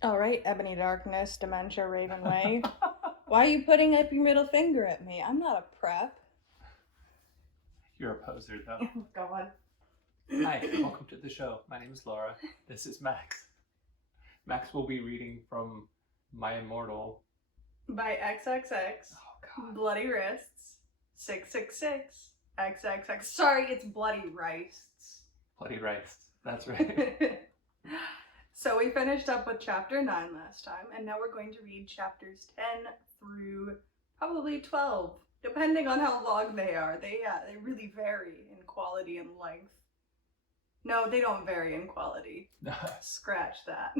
All right, Ebony Darkness, Dementia, Ravenway. Why are you putting up your middle finger at me? I'm not a prep. You're a poser, though. Oh, God. Hi, welcome to the show. My name is Laura. This is Max. Max will be reading from My Immortal. By XXX. Oh, God. Bloody Wrists. 666. XXX. Sorry, it's Bloody Wrists. Bloody Rice. That's right. So we finished up with chapter 9 last time, and now we're going to read chapters 10 through probably 12, depending on how long they are. They really vary in quality and length. No, they don't vary in quality. Scratch that.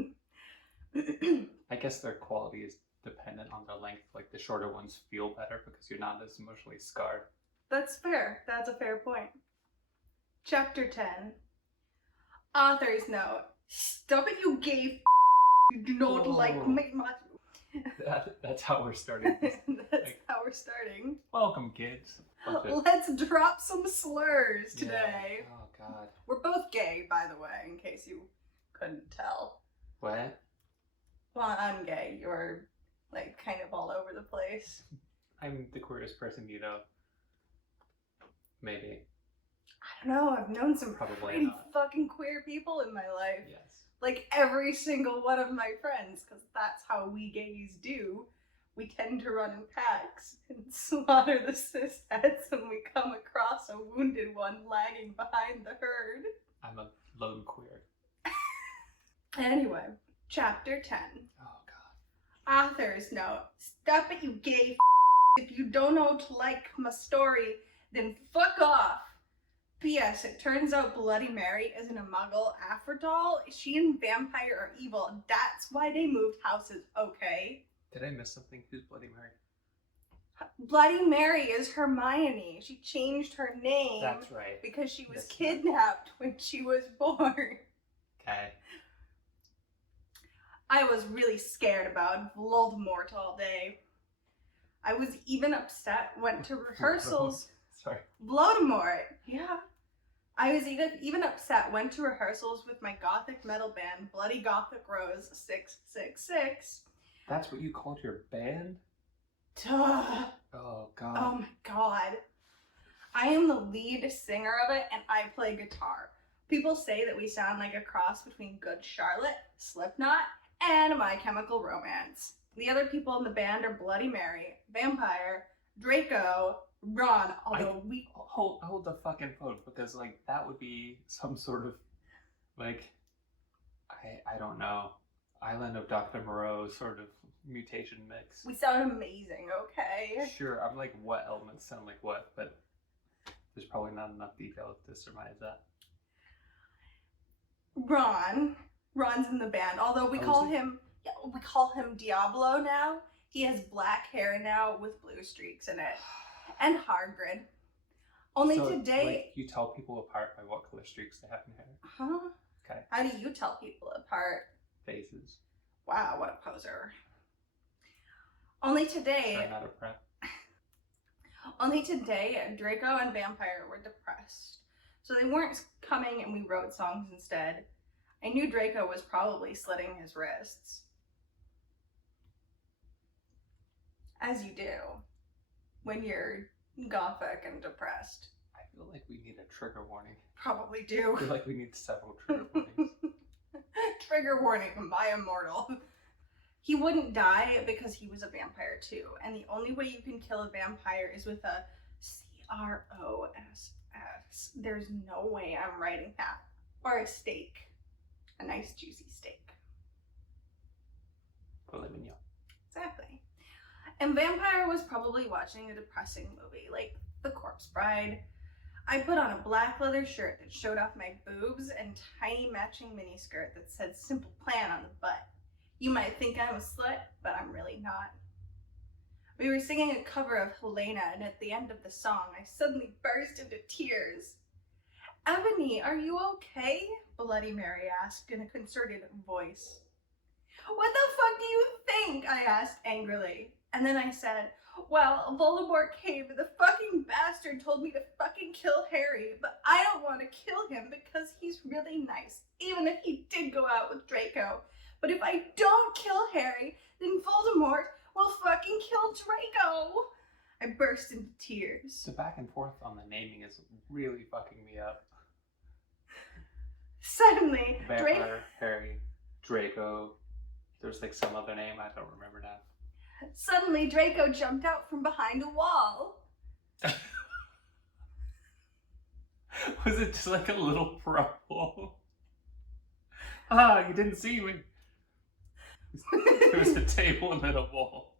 I guess their quality is dependent on their length. Like, the shorter ones feel better because you're not as emotionally scarred. That's fair. That's a fair point. Chapter 10. Author's note. Stop it, you gay you do not like me much. That's how we're starting. That's how we're starting. Welcome, kids. Let's drop some slurs today. Yeah. Oh, God. We're both gay, by the way, in case you couldn't tell. What? Well, I'm gay. You're, like, kind of all over the place. I'm the queerest person you know. Maybe. I don't know. I've known some Probably pretty not. fucking queer people in my life. Yes. Like every single one of my friends, because that's how we gays do. We tend to run in packs and slaughter the cis heads when we come across a wounded one lagging behind the herd. I'm a lone queer. Anyway, chapter 10. Oh, God. Author's note. Stop it, you gay If you don't know to like my story, then fuck off. P.S. It turns out Bloody Mary isn't a muggle Aphrodite. She and Vampire are evil. That's why they moved houses, okay? Did I miss something? Who's Bloody Mary? Bloody Mary is Hermione. She changed her name. That's right. Because she was kidnapped when she was born. Okay. I was really scared about Voldemort all day. I was even upset, went to rehearsals. Sorry. Voldemort. Yeah. I was even upset, went to rehearsals with my gothic metal band, Bloody Gothic Rose 666. That's what you called your band? Duh. Oh, God. Oh, my God. I am the lead singer of it, and I play guitar. People say that we sound like a cross between Good Charlotte, Slipknot, and My Chemical Romance. The other people in the band are Bloody Mary, Vampire, Draco, Ron, although we... Hold the fucking phone, because, like, that would be some sort of, like, I don't know, Island of Dr. Moreau sort of mutation mix. We sound amazing, okay? Sure, I'm like, what elements sound like what, but there's probably not enough detail to surmise that. Ron's in the band, although we call him Diablo now. He has black hair now with blue streaks in it. And Hagrid. Only so, today... Like, you tell people apart by what color streaks they have in hair? Huh? Okay. How do you tell people apart? Faces. Wow, what a poser. Only today... Sorry, not a prep. Only today, Draco and Vampire were depressed. So they weren't coming and we wrote songs instead. I knew Draco was probably slitting his wrists. As you do. When you're gothic and depressed. I feel like we need a trigger warning. Probably do. I feel like we need several trigger warnings. Trigger warning, My Immortal. He wouldn't die because he was a vampire too. And the only way you can kill a vampire is with a CROSS. There's no way I'm writing that. Or a steak. A nice juicy steak. Filet mignon. Exactly. And Vampire was probably watching a depressing movie, like The Corpse Bride. I put on a black leather shirt that showed off my boobs and tiny matching miniskirt that said Simple Plan on the butt. You might think I'm a slut, but I'm really not. We were singing a cover of Helena, and at the end of the song, I suddenly burst into tears. Ebony, are you okay? Bloody Mary asked in a concerted voice. What the fuck do you think? I asked angrily. And then I said, well, Voldemort came and the fucking bastard told me to fucking kill Harry, but I don't want to kill him because he's really nice, even if he did go out with Draco. But if I don't kill Harry, then Voldemort will fucking kill Draco. I burst into tears. The back and forth on the naming is really fucking me up. Suddenly, Vampire, Harry, Draco. There's like some other name, I don't remember now. Suddenly, Draco jumped out from behind a wall. Was it just like a little purple? Ah, you didn't see me. There was a table and then a wall.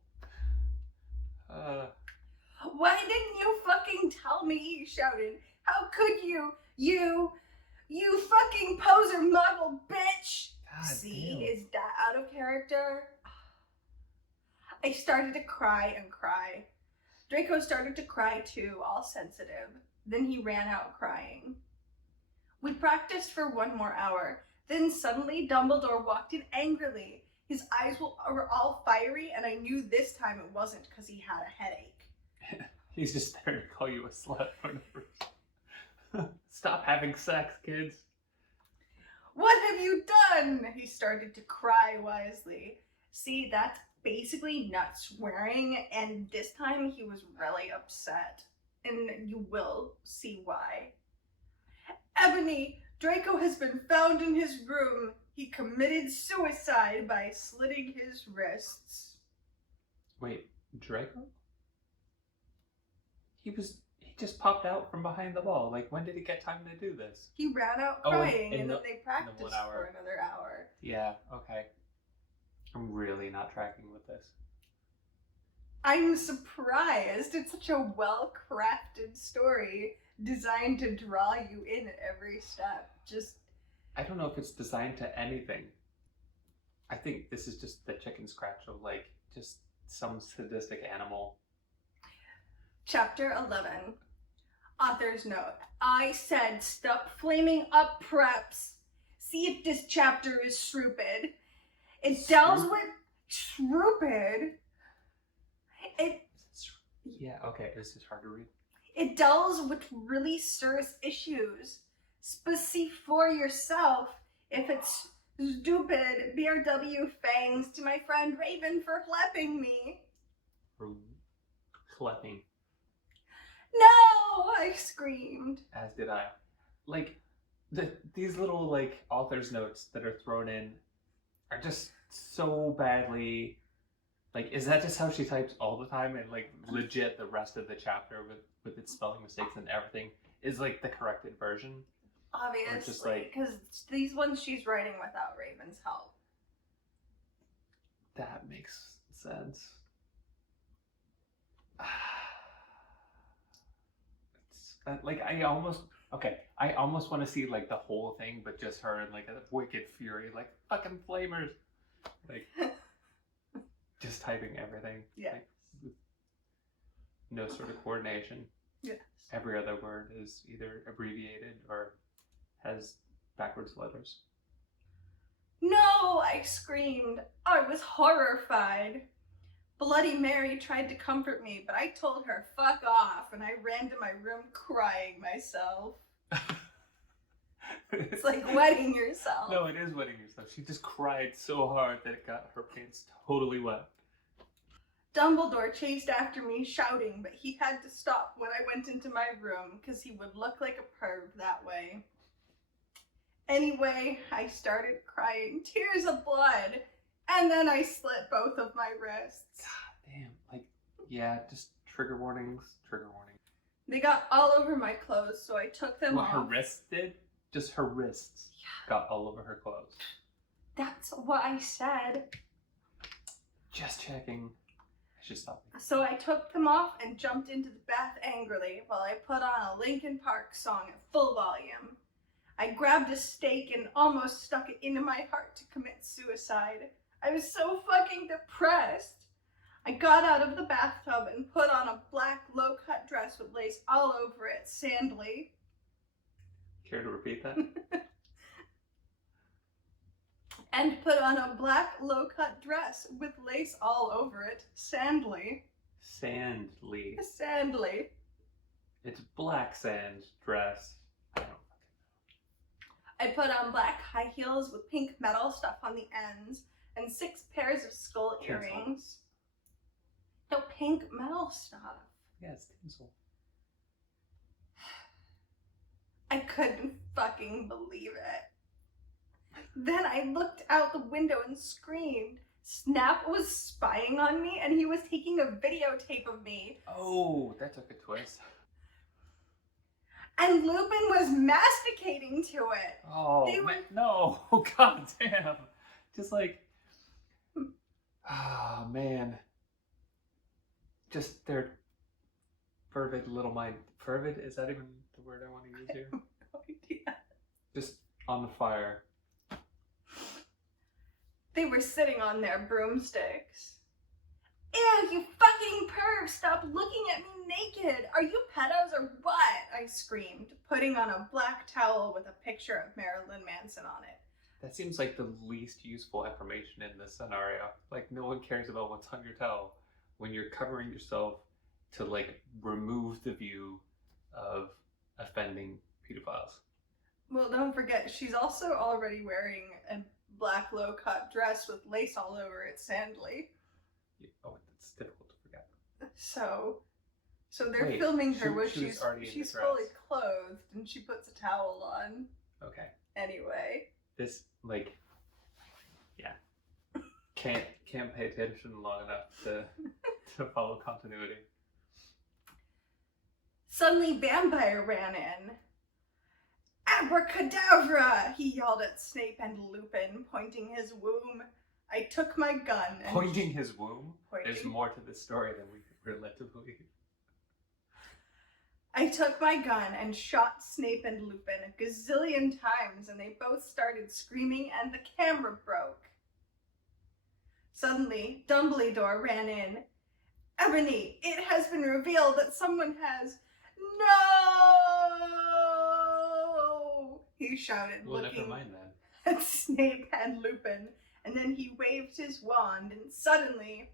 Why didn't you fucking tell me? He shouted. How could you? You fucking poser muggle bitch! God See, damn. is that out of character? I started to cry and cry. Draco started to cry too, all sensitive. Then he ran out crying. We practiced for 1 more hour. Then suddenly Dumbledore walked in angrily. His eyes were all fiery, and I knew this time it wasn't because he had a headache. He's just there to call you a slut. Stop having sex, kids. What have you done? He started to cry wisely. See, that's basically not swearing, and this time he was really upset. And you will see why. Ebony, Draco has been found in his room. He committed suicide by slitting his wrists. Wait, Draco? He just popped out from behind the wall. Like, when did he get time to do this? He ran out Oh, crying, in and the- then they practiced 1 hour. for another hour. Yeah, okay. I'm really not tracking with this. I'm surprised. It's such a well-crafted story designed to draw you in at every step. I don't know if it's designed to anything. I think this is just the chicken scratch of, like, just some sadistic animal. Chapter 11. Author's note. I said stop flaming up, preps. See if this chapter is stupid. It delves with stupid. Yeah, okay, this is hard to read. It delves with really serious issues. See for yourself if it's stupid. BRW fangs to my friend Raven for flapping me. Clapping. No! I screamed. As did I. Like, these little, like, author's notes that are thrown in are just so badly... Like, is that just how she types all the time? And, like, legit the rest of the chapter with its spelling mistakes and everything is, like, the corrected version? Obviously, just like- because these ones she's writing without Raven's help. That makes sense. Like, I almost want to see, like, the whole thing, but just her in, like, a wicked fury, like, fucking flamers. Like, just typing everything. Yeah. Like, with no sort of coordination. Yes. Every other word is either abbreviated or has backwards letters. No! I screamed. I was horrified. Bloody Mary tried to comfort me, but I told her fuck off, and I ran to my room crying myself. It's like wetting yourself. No, it is wetting yourself. She just cried so hard that it got her pants totally wet. Dumbledore chased after me shouting, but he had to stop when I went into my room because he would look like a perv that way. Anyway, I started crying tears of blood, and then I slit both of my wrists. God damn. Like, yeah, just trigger warnings. They got all over my clothes, so I took them What, off. her wrists did? Just her wrists got all over her clothes. That's what I said. Just checking. I should stop. So I took them off and jumped into the bath angrily while I put on a Linkin Park song at full volume. I grabbed a stake and almost stuck it into my heart to commit suicide. I was so fucking depressed. I got out of the bathtub and put on a black low-cut dress with lace all over it, sandly. Care to repeat that? And put on a black low-cut dress with lace all over it, sandly. Sandly. Sandly. It's black sand dress. I don't I put on black high heels with pink metal stuff on the ends. and 6 pairs of skull Tinsel. earrings. No, pink metal stuff. Yeah, it's tinsel. I couldn't fucking believe it. Then I looked out the window and screamed. Snap was spying on me and he was taking a videotape of me. Oh, that took a twist. And Lupin was masticating to it. Oh, They were- no. Oh, god damn. Just like, oh, man. Just their fervid little mind. Fervid? Is that even the word I want to use here? No idea. Just on the fire. They were sitting on their broomsticks. Ew, you fucking perv, stop looking at me naked. Are you pedos or what? I screamed, putting on a black towel with a picture of Marilyn Manson on it. That seems like the least useful information in this scenario. Like, no one cares about what's on your towel when you're covering yourself to, like, remove the view of offending pedophiles. Well, don't forget, she's also already wearing a black low-cut dress with lace all over it, sandally. Oh, it's difficult to forget. So they're Wait, filming her she where was she's already in the dress. fully clothed and she puts a towel on. Okay. Anyway. This, like, yeah. Can't pay attention long enough to follow continuity. Suddenly Vampire ran in. Abracadabra! He yelled at Snape and Lupin, pointing his womb. I took my gun and... Pointing his womb? Pointing. There's more to this story than we were led to believe. I took my gun and shot Snape and Lupin a gazillion times, and they both started screaming and the camera broke. Suddenly, Dumbledore ran in. Ebony, it has been revealed that someone has... No! He shouted, Well, looking never mind then. at Snape and Lupin, and then he waved his wand, and suddenly...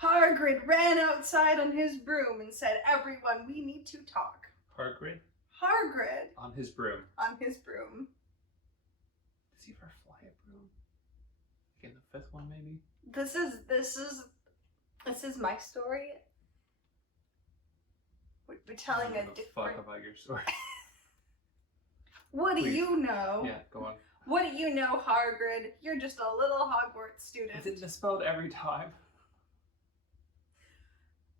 Hagrid ran outside on his broom and said, "Everyone, we need to talk." Hagrid? Hagrid On his broom. on his broom. Does he ever fly a broom? Like in the 5th one, maybe? This is my story. We're telling I a don't give different. fuck about your story. What do Please. you know? Yeah, go on. What do you know, Hagrid? You're just a little Hogwarts student. Is it misspelled every time?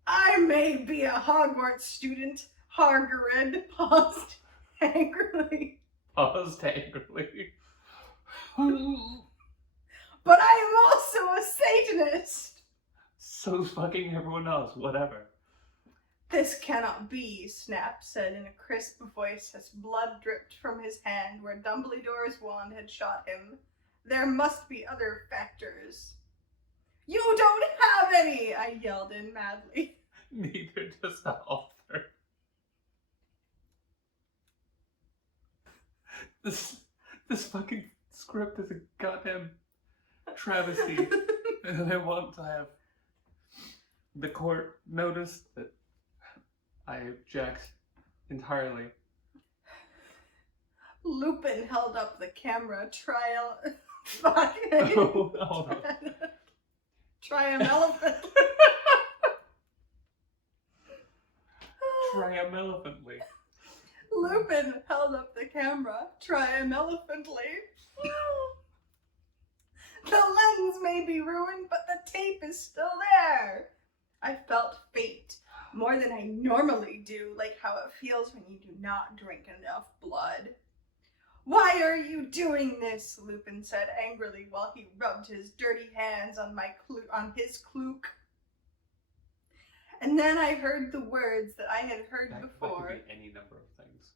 I may be a Hogwarts student, Hagrid paused angrily. Paused angrily. But I am also a Satanist. So fucking everyone else, whatever. This cannot be, Snap said in a crisp voice as blood dripped from his hand where Dumbledore's wand had shot him. There must be other factors. You don't have any, I yelled in madly. Neither does the author. This fucking script is a goddamn travesty. And I want to have the court notice that I object entirely. Lupin held up the camera trial. Fuck. Oh, hold on. Triumphant. Triumphantly. Lupin held up the camera triumphantly. The lens may be ruined, but the tape is still there. I felt faint, more than I normally do, like how it feels when you do not drink enough blood. Why are you doing this? Lupin said angrily while he rubbed his dirty hands on his cloak. And then I heard the words that I had heard before. That could be any number of things.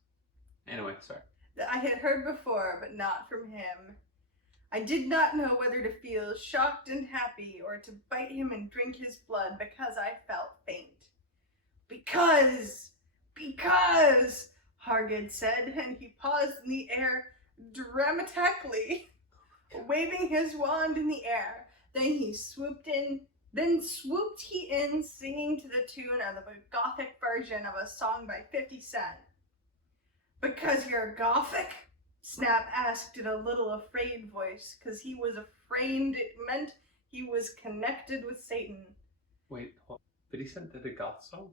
Anyway, sorry. That I had heard before, but not from him. I did not know whether to feel shocked and happy or to bite him and drink his blood because I felt faint. Because, Hagrid said, and he paused in the air dramatically, waving his wand in the air. Then swooped he in, singing to the tune of a gothic version of a song by 50 Cent. Because you're gothic? Snap asked in a little afraid voice, because he was afraid it meant he was connected with Satan. Wait, but he said that a goth song?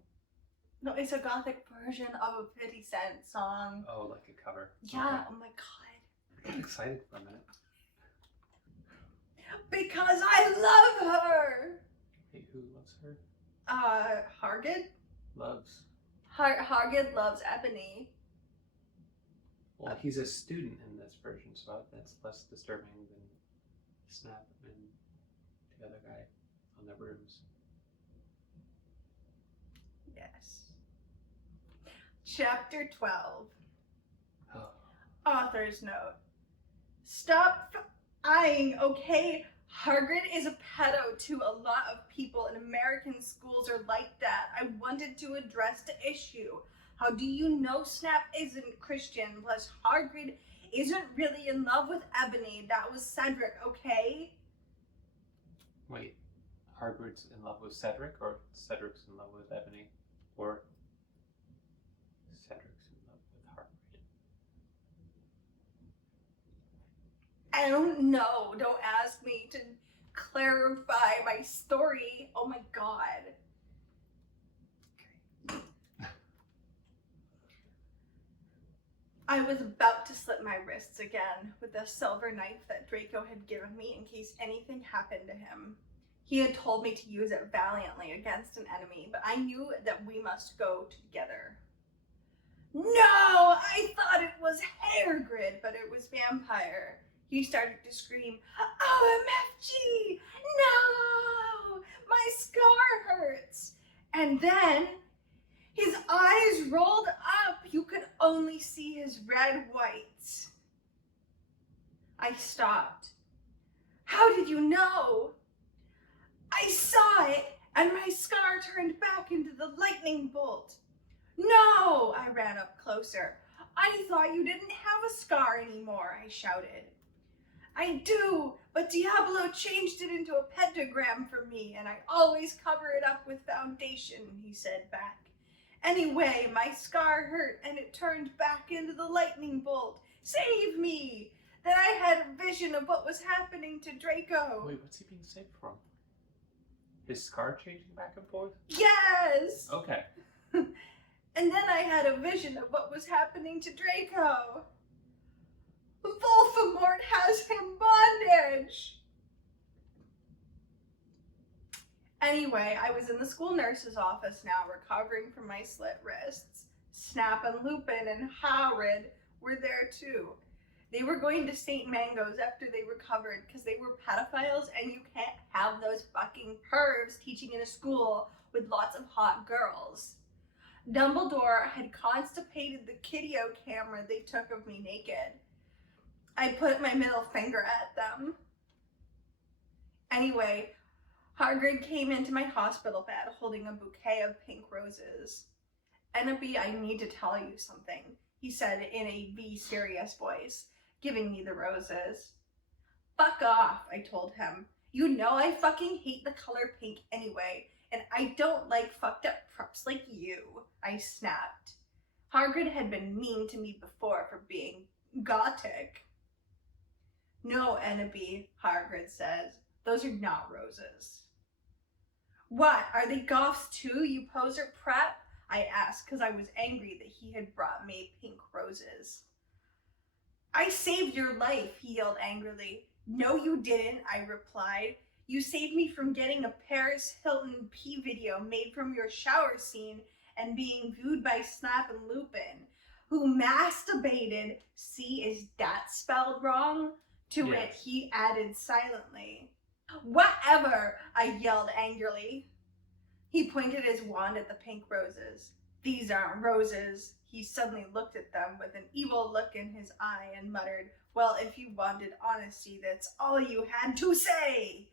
No, it's a gothic version of a 50 Cent song. Oh, like a cover. Yeah, Okay. oh my god. I'm excited for a minute. Because I love her! Wait, who loves her? Hargid? Loves. Hargid loves Ebony. Well, he's a student in this version, so that's less disturbing than Snap and the other guy on the brooms. Yes. Chapter 12. Oh. Author's note. Stop eyeing, okay? Hargrid is a pedo to a lot of people, and American schools are like that. I wanted to address the issue. How do you know Snap isn't Christian? Plus, Hargrid isn't really in love with Ebony. That was Cedric, okay? Wait, Harvard's in love with Cedric, or Cedric's in love with Ebony, or Cedric's in love with Harvard? I don't know. Don't ask me to clarify my story. Oh my god. I was about to slit my wrists again with the silver knife that Draco had given me in case anything happened to him. He had told me to use it valiantly against an enemy, but I knew that we must go together. No! I thought it was Hagrid, but it was Vampire. He started to scream, OMFG! No! My scar hurts! And then his eyes rolled up. You could only see his red whites. I stopped. How did you know? I saw it, and my scar turned back into the lightning bolt. No! I ran up closer. I thought you didn't have a scar anymore, I shouted. I do, but Diablo changed it into a pentagram for me, and I always cover it up with foundation, he said back. Anyway, my scar hurt, and it turned back into the lightning bolt. Save me! Then I had a vision of what was happening to Draco. Wait, what's he being saved from? His scar changing back and forth? Yes! Okay. And then I had a vision of what was happening to Draco. Voldemort has him bondage! Anyway, I was in the school nurse's office now, recovering from my slit wrists. Snap and Lupin and Hagrid were there too. They were going to St. Mango's after they recovered because they were pedophiles, and you can't have those fucking pervs teaching in a school with lots of hot girls. Dumbledore had constipated the Kiddio camera they took of me naked. I put my middle finger at them. Anyway, Hagrid came into my hospital bed holding a bouquet of pink roses. Enopy, I need to tell you something, he said in a serious voice, giving me the roses. Fuck off, I told him. You know I fucking hate the color pink anyway, and I don't like fucked up preps like you, I snapped. Hagrid had been mean to me before for being gothic. No, Enopy, Hagrid says. Those are not roses. What, are they goths too, you poser prep? I asked, because I was angry that he had brought me pink roses. I saved your life, he yelled angrily. No, you didn't, I replied. You saved me from getting a Paris Hilton pee video made from your shower scene and being viewed by Snap and Lupin, who masturbated. See, is that spelled wrong? To Yes. it, he added silently. Whatever, I yelled angrily. He pointed his wand at the pink roses. These aren't roses. He suddenly looked at them with an evil look in his eye and muttered, well, if you wanted honesty, that's all you had to say.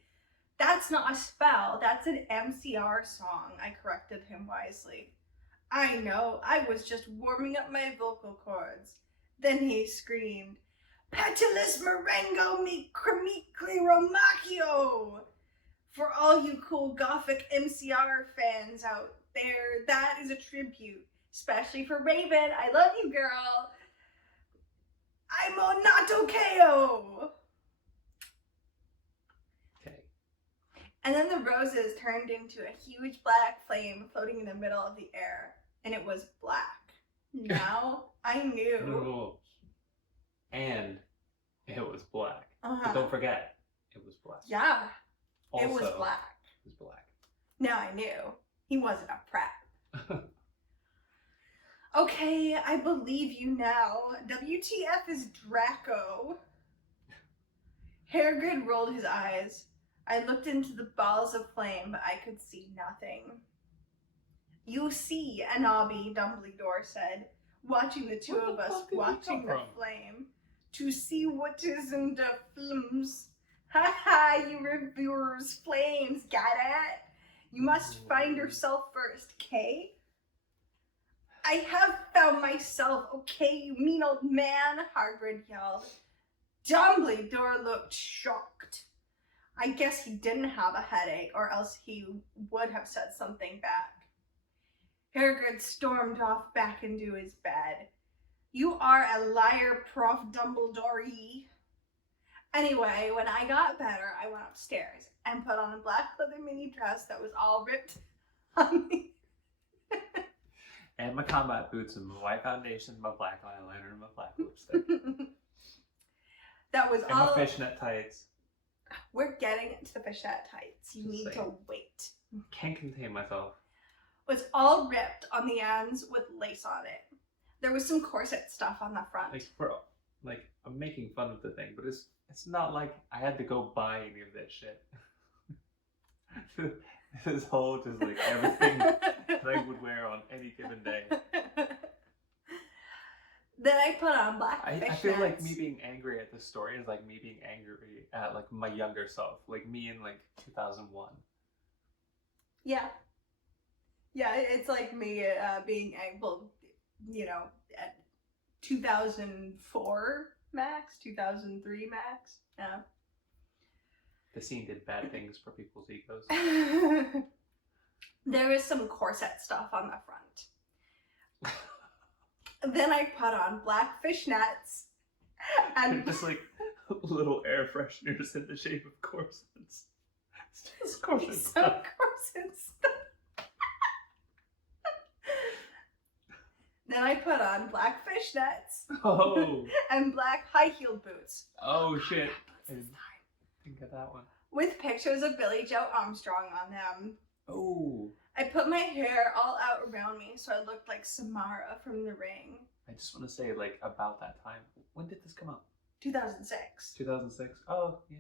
That's not a spell, that's an MCR song, I corrected him wisely. I know, I was just warming up my vocal cords. Then he screamed, Petulis Marengo mi cremicli romacchio! For all you cool gothic MCR fans out there, that is a tribute, especially for Raven. I love you, girl. I'm not KO. Okay. And then the roses turned into a huge black flame floating in the middle of the air, and it was black. Now I knew. No. And it was black. Uh-huh. But don't forget, it was black. Yeah, Also, it was black. It was black. Now I knew. He wasn't a prep. Okay, I believe you now. WTF is Draco. Hairgood rolled his eyes. I looked into the balls of flame, but I could see nothing. You see, Anabi, Dumbledore said, watching the two of us watching the flame, to see what is in the flames. Ha ha, you reviewers, flames, got it? You must find yourself first, Kay? I have found myself, okay, you mean old man, Hagrid yelled. Dumbledore looked shocked. I guess he didn't have a headache, or else he would have said something back. Hagrid stormed off back into his bed. You are a liar, Prof. Dumbledore. Anyway, when I got better, I went upstairs and put on a black leather mini dress that was all ripped on me. And my combat boots and my white foundation, my black eyeliner, and my black lipstick. That was and all. my fishnet tights. We're getting into the fishnet tights. You Just need saying. to wait. Can't contain myself. Was all ripped on the ends with lace on it. There was some corset stuff on the front. I'm making fun of the thing, but it's not like I had to go buy any of that shit. This whole just like everything that I would wear on any given day. Then I put on black fishnets. I feel like me being angry at this story is like me being angry at like my younger self, like me in like 2001. Yeah. Yeah, it's like me being able, at 2004 max, 2003 max. Yeah. The scene did bad things for people's egos. There is some corset stuff on the front. Then I put on black fishnets. And just like little air fresheners in the shape of corsets. It's just corset stuff. Corset stuff. Then I put on black fishnets. Oh. And black high-heeled boots. Oh shit. I didn't get that one. With pictures of Billy Joe Armstrong on them. Oh. I put my hair all out around me so I looked like Samara from The Ring. I just want to say, like, about that time. When did this come out? 2006. 2006? Oh, yeah.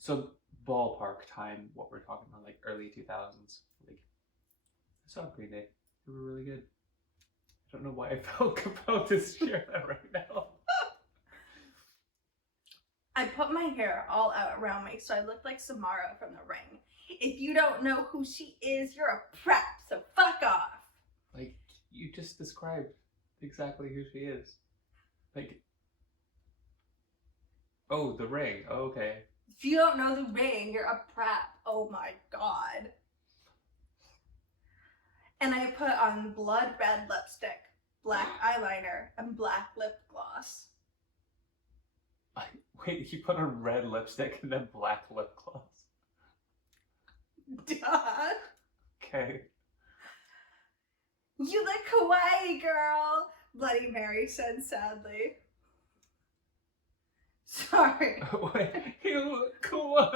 So, ballpark time, what we're talking about, like, early 2000s. Like, I saw Green Day. They were really good. I don't know why I felt about to share that right now. I put my hair all out around me so I looked like Samara from The Ring. If you don't know who she is, you're a prep, so fuck off. Like, you just described exactly who she is. Like, oh, The Ring. Oh, okay. If you don't know The Ring, you're a prep. Oh my god. And I put on blood red lipstick, black eyeliner, and black lip gloss. Wait, you put on red lipstick and then black lip gloss? Duh. Okay. You look kawaii, girl, Bloody Mary said sadly. Sorry. Wait, you look cool.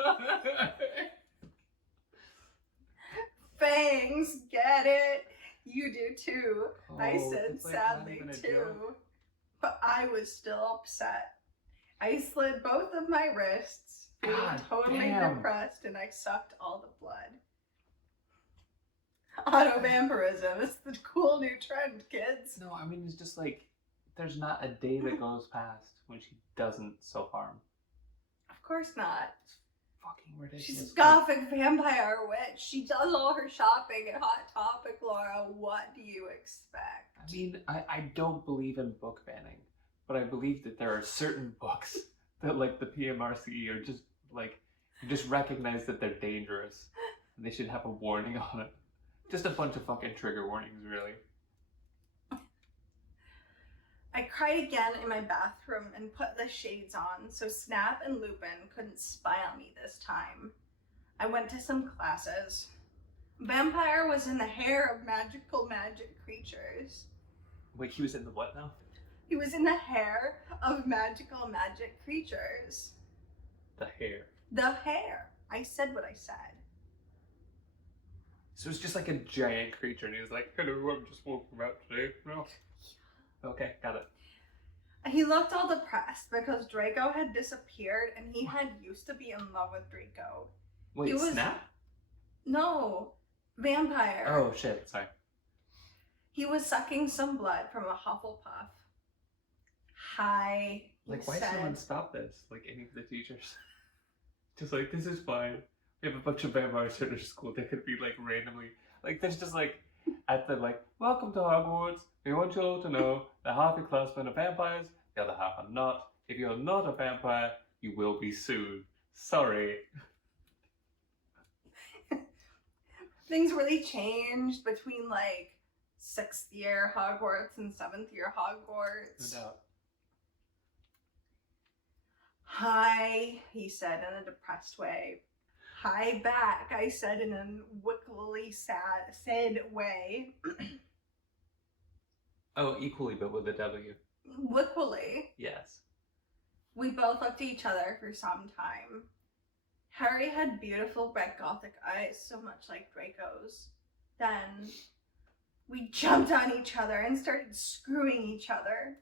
Fangs, get it? You do too. I Oh, said it's like not sadly even a too. joke. But I was still upset. I slid both of my wrists, feeling God totally damn. depressed, and I sucked all the blood. Auto-vampirism is the cool new trend, kids. No, I mean, it's just like, there's not a day that goes past when she doesn't self-harm. Of course not. It's fucking ridiculous. She's a gothic vampire witch. She does all her shopping at Hot Topic, Laura. What do you expect? I mean, I don't believe in book banning, but I believe that there are certain books that, like, the PMRC are just, like, you just recognize that they're dangerous. And they should have a warning on it. Just a bunch of fucking trigger warnings, really. I cried again in my bathroom and put the shades on so Snap and Lupin couldn't spy on me this time. I went to some classes. Vampire was in the hair of magical magic creatures. Wait, he was in the what now? He was in the hair of magical magic creatures. The hair. The hair. I said what I said. So it's just like a giant creature, and he was like, "Hello, I'm just walking about today." No. Okay, got it. He looked all depressed because Draco had disappeared and he had used to be in love with Draco. Wait, He was- Snap? No, Vampire. Oh shit, sorry. He was sucking some blood from a Hufflepuff. Hi, he Like, why said. does no one stop this? Like, any of the teachers? Just like, this is fine. We have a bunch of vampires at our school. They could be like randomly, like, there's just like, at the like, welcome to Hogwarts. We want you all to know that half your classmen are vampires, the other half are not. If you're not a vampire, you will be soon. Sorry. Things really changed between like 6th year Hogwarts and 7th year Hogwarts. No doubt. Hi, he said in a depressed way. Hi back, I said in a wickily sad way. Oh, equally, but with a W. Wickily. Yes. We both looked at each other for some time. Harry had beautiful red gothic eyes, so much like Draco's. Then we jumped on each other and started screwing each other.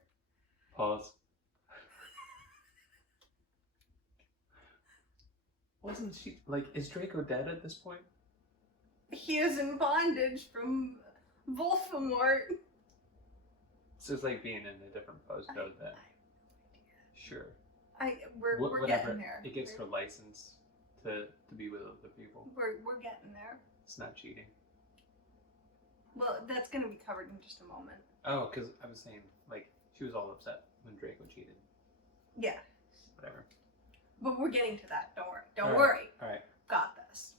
Pause. Wasn't she, like, is Draco dead at this point? He is in bondage from Voldemort. So it's like being in a different postcode then. Sure. We're Whatever. getting there. It gives her license to be with other people. We're getting there. It's not cheating. Well, that's going to be covered in just a moment. Oh, because I was saying, like, she was all upset when Draco cheated. Yeah. Whatever. But we're getting to that. Don't worry. Don't All right. worry. Alright. Got this.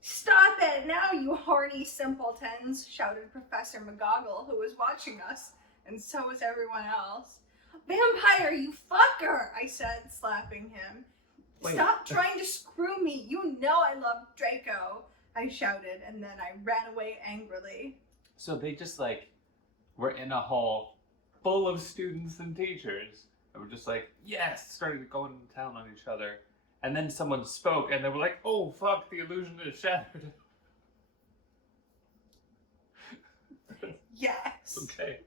Stop it now, you horny simpletons, shouted Professor McGoggle, who was watching us, and so was everyone else. Vampire, you fucker, I said, slapping him. Wait. Stop trying to screw me. You know I love Draco, I shouted, and then I ran away angrily. So they just, like, were in a hall full of students and teachers, and were just like, yes, started going to town on each other. And then someone spoke, and they were like, oh, fuck, the illusion is shattered. Yes. Okay.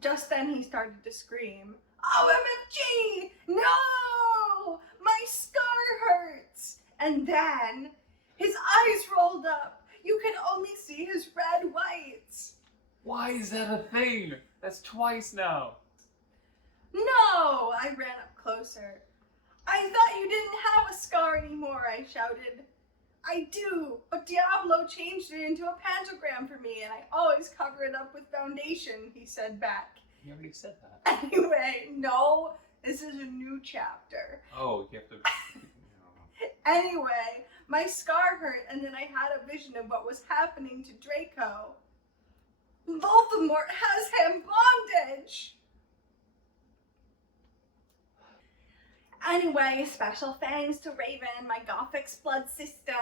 Just then he started to scream, OMFG! No! My scar hurts! And then his eyes rolled up. You could only see his red whites. Why is that a thing? That's twice now. No! I ran up closer. I thought you didn't have a scar anymore, I shouted. I do, but Diablo changed it into a pentagram for me, and I always cover it up with foundation, he said back. You already said that. Anyway, no, this is a new chapter. Oh, you have to... Anyway, my scar hurt, and then I had a vision of what was happening to Draco. Voldemort has him bondage! Anyway, special thanks to Raven, my Gothic blood sister.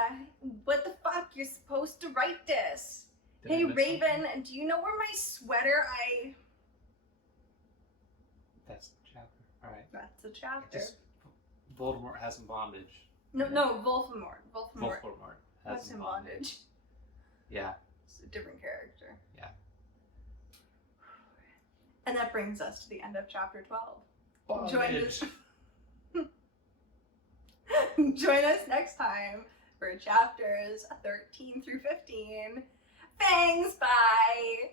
What the fuck? You're supposed to write this. Did I Hey miss Raven, something? do you know where my sweater That's the chapter. Alright. That's a chapter. Just Voldemort has in bondage. No, Voldemort. Voldemort. Voldemort Has has in in bondage. bondage. Yeah. It's a different character. Yeah. And that brings us to the end of chapter 12. Bondage. Join us next time for chapters 13 through 15. Thanks, bye!